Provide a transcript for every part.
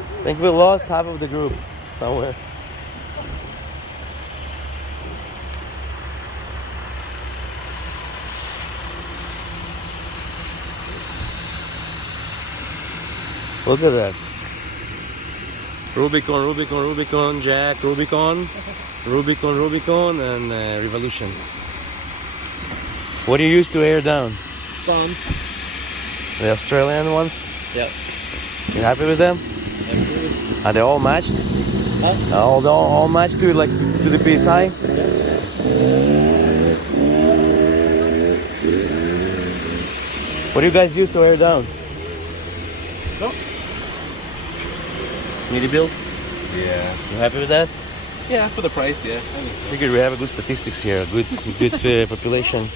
I think we lost half of the group somewhere. Look at that. Rubicon, Jack, Rubicon, and Revolution. What do you use to air down? Staun. The Australian ones? Yeah. You happy with them? Absolutely. Are they all matched? Huh? All matched to like to the PSI? What do you guys use to air down? No. Smittybilt? Yeah. You happy with that? Yeah, for the price, yeah. Figured we have a good statistics here, a good population.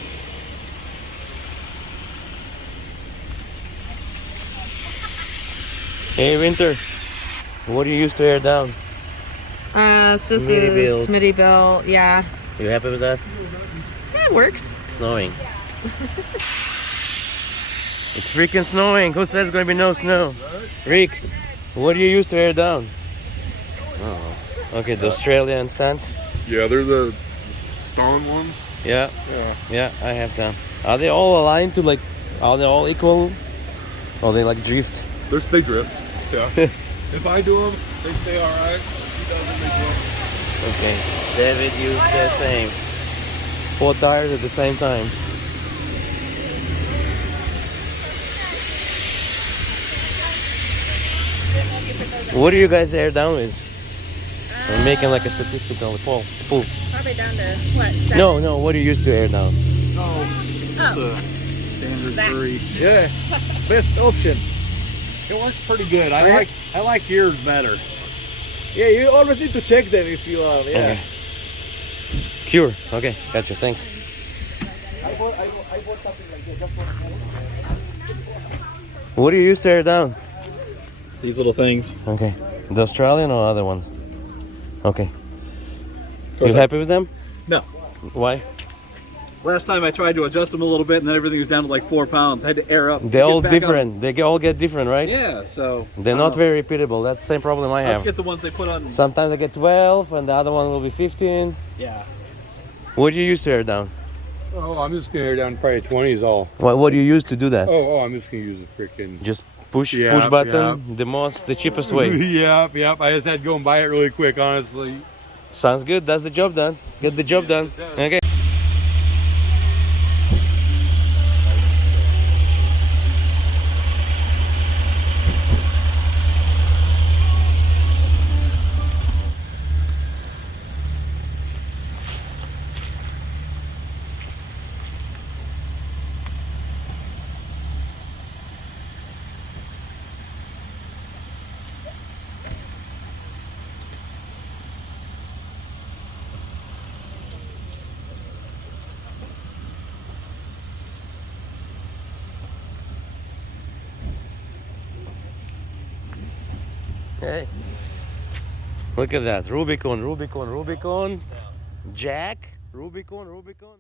Hey Winter, what do you use to air down? This is Smittybilt, yeah. You happy with that? Yeah, it works. It's snowing. It's freaking snowing. Who says there's gonna be no snow? Rick, what do you use to air down? Oh, okay, the Australian stands. Yeah, they're the Staun ones. Yeah, Yeah. I have them. Are they all aligned to like? Are they all equal? Or they like drift? They drift. Yeah. If I do them, they stay all right. If he doesn't, they drift. Okay, David used the same. 4 tires at the same time. What do you guys air down with? I'm making like a statistical pool. Probably down to what? 7? No, what do you use to air down? Oh. Oh. Standard That. Currie. Yeah. Best option. It works pretty good. I like yours better. Yeah, you always need to check them if you yeah. Okay. Cure. Okay, gotcha. Thanks. I bought something like that just for What do you use to air down? these little things. Okay. The Australian or other one? Okay. You happy with them? No. Why? Last time I tried to adjust them a little bit and then everything was down to like 4 pounds. I had to air up. They're all different. They all get different, right? Yeah, so. They're not very repeatable. That's the same problem I Let's have. get the ones they put on. Sometimes I get 12 and the other one will be 15. Yeah. What do you use to air down? Oh, I'm just gonna air down probably 20 is all. What do you use to do that? Oh, I'm just gonna use the freaking. Just push Yeah, button, the cheapest way. Yep. I just had to go and buy it really quick, honestly. Sounds good. That's the job done. Get the job done. Okay. Hey, look at that. Rubicon, Jack, Rubicon.